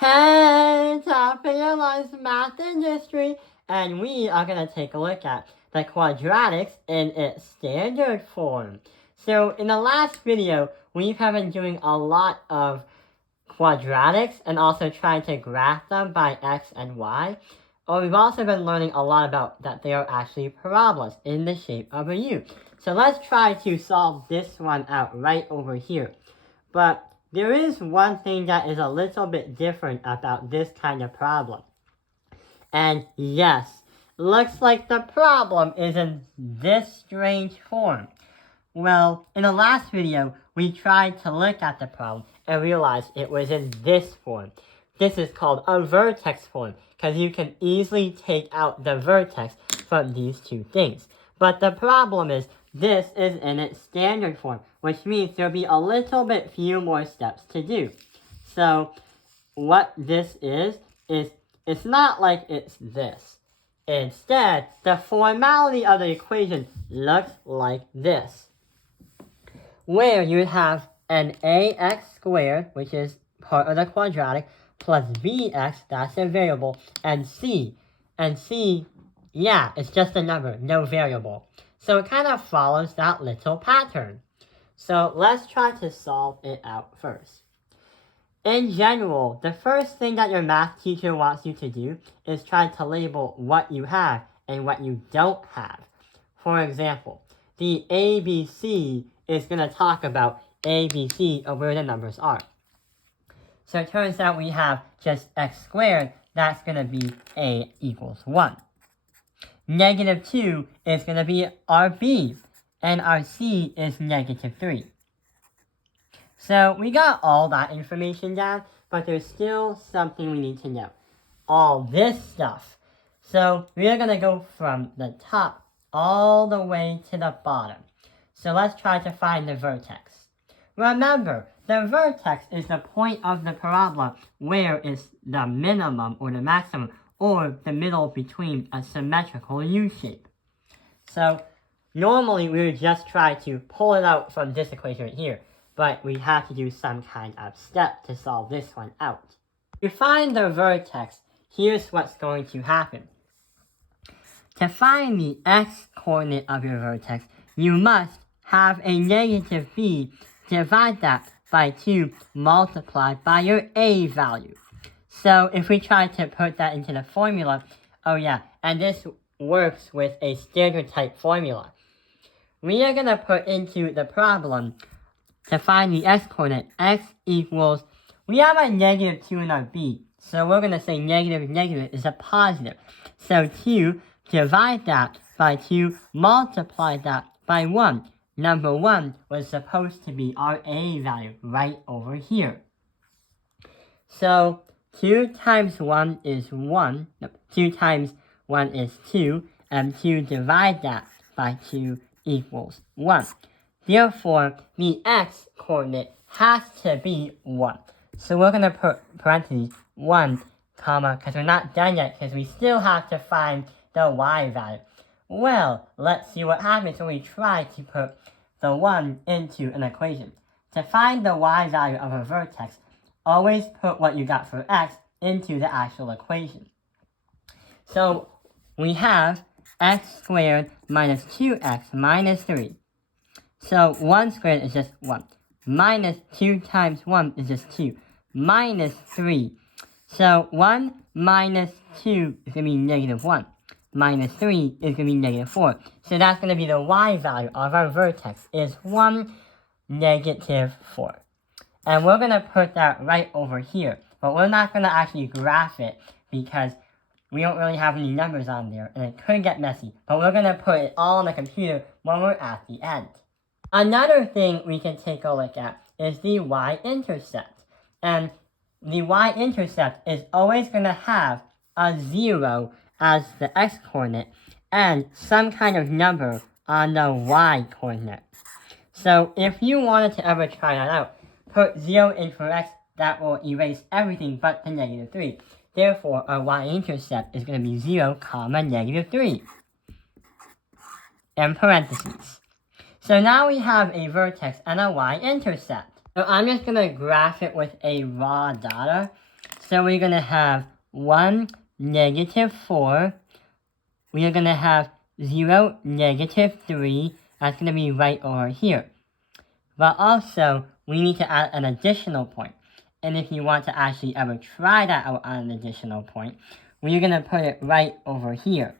Hey, top analyze math and history, and we are going to take a look at the quadratics in its standard form. So in the last video, we have been doing a lot of quadratics and also trying to graph them by x and y. Or we've also been learning a lot about that they are actually parabolas in the shape of a U. So let's try to solve this one out right over here. But there is one thing that is a little bit different about this kind of problem. And yes, looks like the problem is in this strange form. Well, in the last video, we tried to look at the problem and realized it was in this form. This is called a vertex form, because you can easily take out the vertex from these two things. But the problem is, this is in its standard form, which means there'll be a little bit few more steps to do. So, what this is it's not like it's this. Instead, the formality of the equation looks like this, where you have an ax squared, which is part of the quadratic, plus bx, that's a variable, and c. And c, yeah, it's just a number, no variable. So it kind of follows that little pattern. So let's try to solve it out first. In general, the first thing that your math teacher wants you to do is try to label what you have and what you don't have. For example, the ABC is going to talk about ABC of where the numbers are. So it turns out we have just x squared, that's going to be a equals 1. Negative 2 is going to be our b, and our c is negative 3. So we got all that information down, but there's still something we need to know. All this stuff. So we're going to go from the top all the way to the bottom. So let's try to find the vertex. Remember, the vertex is the point of the parabola where it's the minimum or the maximum, or the middle between a symmetrical U shape. So normally we would just try to pull it out from this equation right here, but we have to do some kind of step to solve this one out. To find the vertex, here's what's going to happen. To find the x-coordinate of your vertex, you must have a negative b, divide that by 2 multiplied by your a value. So if we try to put that into the formula, oh yeah, and this works with a standard type formula. We are going to put into the problem to find the x-coordinate, x equals, we have a negative 2 in our b, so we're going to say negative is a positive. So 2, divide that by 2, multiply that by 1. Number 1 was supposed to be our a value right over here. So 2 times 1 is 1, no, 2 times 1 is 2, and 2 divide that by 2 equals 1. Therefore, the x-coordinate has to be 1. So we're going to put parentheses 1, comma, because we're not done yet, because we still have to find the y value. Well, let's see what happens when we try to put the 1 into an equation. To find the y value of a vertex, always put what you got for x into the actual equation. So we have x squared minus 2x minus 3. So 1 squared is just 1. Minus 2 times 1 is just 2. Minus 3. So 1 minus 2 is going to be negative 1. Minus 3 is going to be negative 4. So that's going to be the y value of our vertex is 1, negative 4. And we're going to put that right over here. But we're not going to actually graph it because we don't really have any numbers on there and it could get messy. But we're going to put it all on the computer when we're at the end. Another thing we can take a look at is the y-intercept. And the y-intercept is always going to have a 0 as the x-coordinate and some kind of number on the y-coordinate. So if you wanted to ever try that out, put 0 in for x, that will erase everything but the negative 3. Therefore, our y-intercept is going to be 0, comma, negative 3. In parentheses. So now we have a vertex and a y-intercept. So I'm just going to graph it with a raw data. So we're going to have 1, negative 4. We are going to have 0, negative 3. That's going to be right over here. But also, we need to add an additional point. And if you want to actually ever try that out on an additional point, we're going to put it right over here.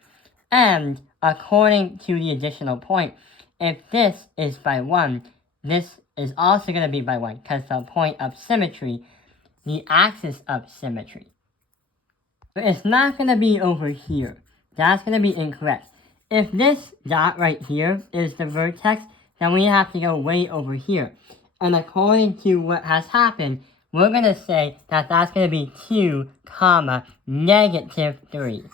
And according to the additional point, if this is by 1, this is also going to be by 1, because the point of symmetry, the axis of symmetry. But it's not going to be over here. That's going to be incorrect. If this dot right here is the vertex, then we have to go way over here. And according to what has happened, we're going to say that that's going to be 2, negative 3.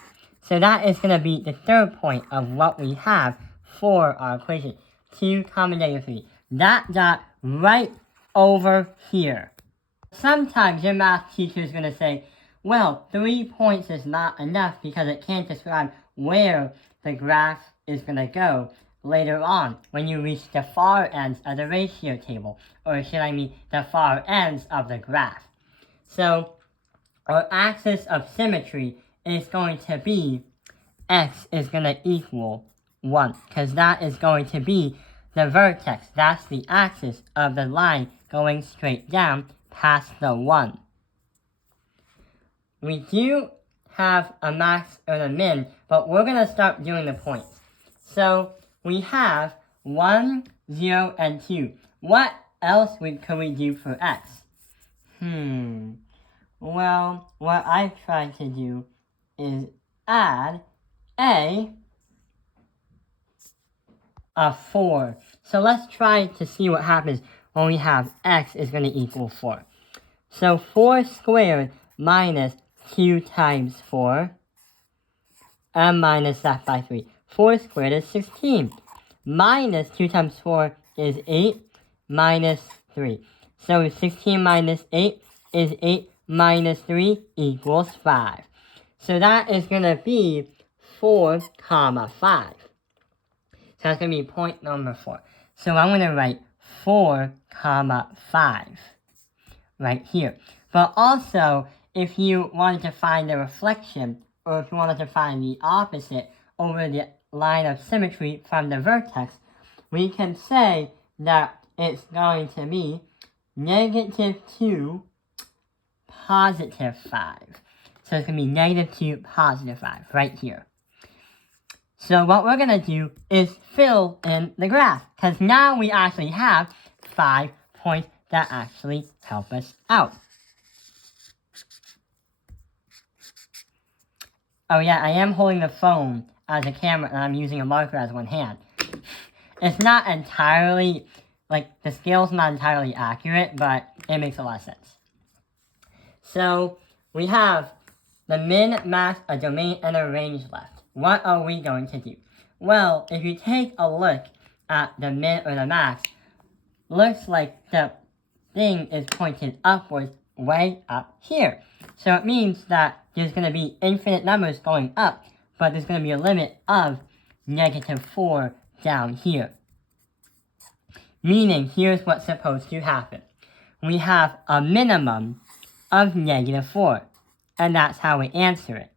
So that is going to be the third point of what we have for our equation. 2, negative 3. That dot right over here. Sometimes your math teacher is going to say, well, 3 points is not enough because it can't describe where the graph is going to go later on when you reach the far ends of the ratio table, or should I mean the far ends of the graph. So our axis of symmetry is going to be x is going to equal 1, because that is going to be the vertex. That's the axis of the line going straight down past the 1. We do have a max and a min, but we're going to start doing the points. So we have 1, 0, and 2. What else could we do for x? Well, what I've tried to do is add a 4. So let's try to see what happens when we have x is going to equal 4. So 4 squared minus 2 times 4, and minus that by 3. 4 squared is 16. Minus 2 times 4 is 8, minus 3. So 16 minus 8 is 8 minus 3 equals 5. So that is going to be 4, 5. So that's going to be point number 4. So I'm going to write 4, 5 right here. But also, if you wanted to find the reflection, or if you wanted to find the opposite over the line of symmetry from the vertex, we can say that it's going to be negative 2, positive 5. So it's going to be negative 2, positive 5 right here. So what we're going to do is fill in the graph, because now we actually have 5 points that actually help us out. Oh yeah, I am holding the phone as a camera and I'm using a marker as one hand. It's not entirely, the scale's not entirely accurate, but it makes a lot of sense. So, we have the min, max, a domain, and a range left. What are we going to do? Well, if you take a look at the min or the max, looks like the thing is pointed upwards way up here. So it means that there's going to be infinite numbers going up, but there's going to be a limit of negative 4 down here. Meaning, here's what's supposed to happen. We have a minimum of negative 4, and that's how we answer it.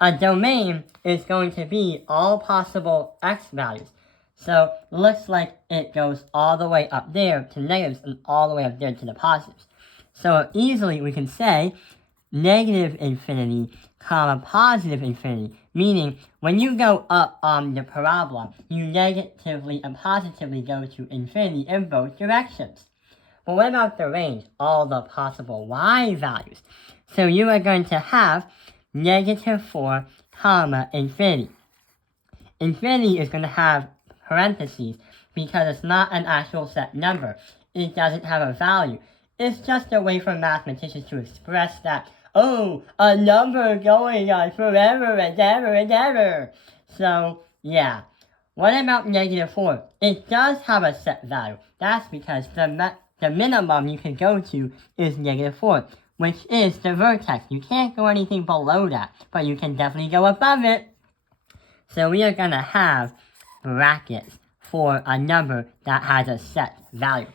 A domain is going to be all possible x values. So, looks like it goes all the way up there to negatives and all the way up there to the positives. So easily we can say negative infinity, positive infinity, meaning when you go up on the parabola, you negatively and positively go to infinity in both directions. But what about the range, all the possible y values? So you are going to have negative 4, infinity. Infinity is going to have parentheses because it's not an actual set number. It doesn't have a value. It's just a way for mathematicians to express that, oh, a number going on forever and ever and ever. So, yeah. What about negative 4? It does have a set value. That's because the minimum you can go to is negative 4, which is the vertex. You can't go anything below that, but you can definitely go above it. So we are going to have brackets for a number that has a set value.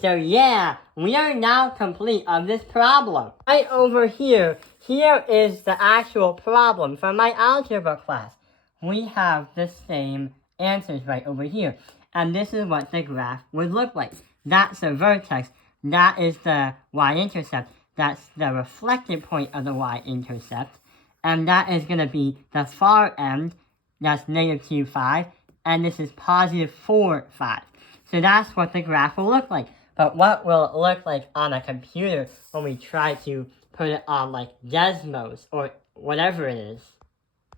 So yeah, we are now complete of this problem. Right over here is the actual problem from my algebra class. We have the same answers right over here. And this is what the graph would look like. That's the vertex. That is the y-intercept. That's the reflected point of the y-intercept. And that is going to be the far end. That's negative 2, 5. And this is positive 4, 5. So that's what the graph will look like. But what will it look like on a computer when we try to put it on like Desmos or whatever it is?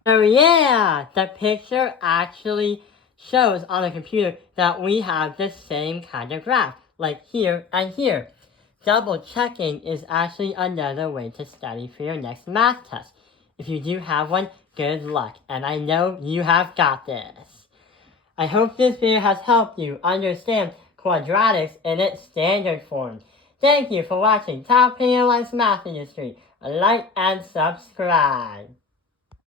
So yeah, the picture actually shows on a computer that we have the same kind of graph, like here and here. Double checking is actually another way to study for your next math test. If you do have one, good luck, and I know you have got this. I hope this video has helped you understand quadratics in its standard form. Thank you for watching Top Penalized Math Industry. Like and subscribe.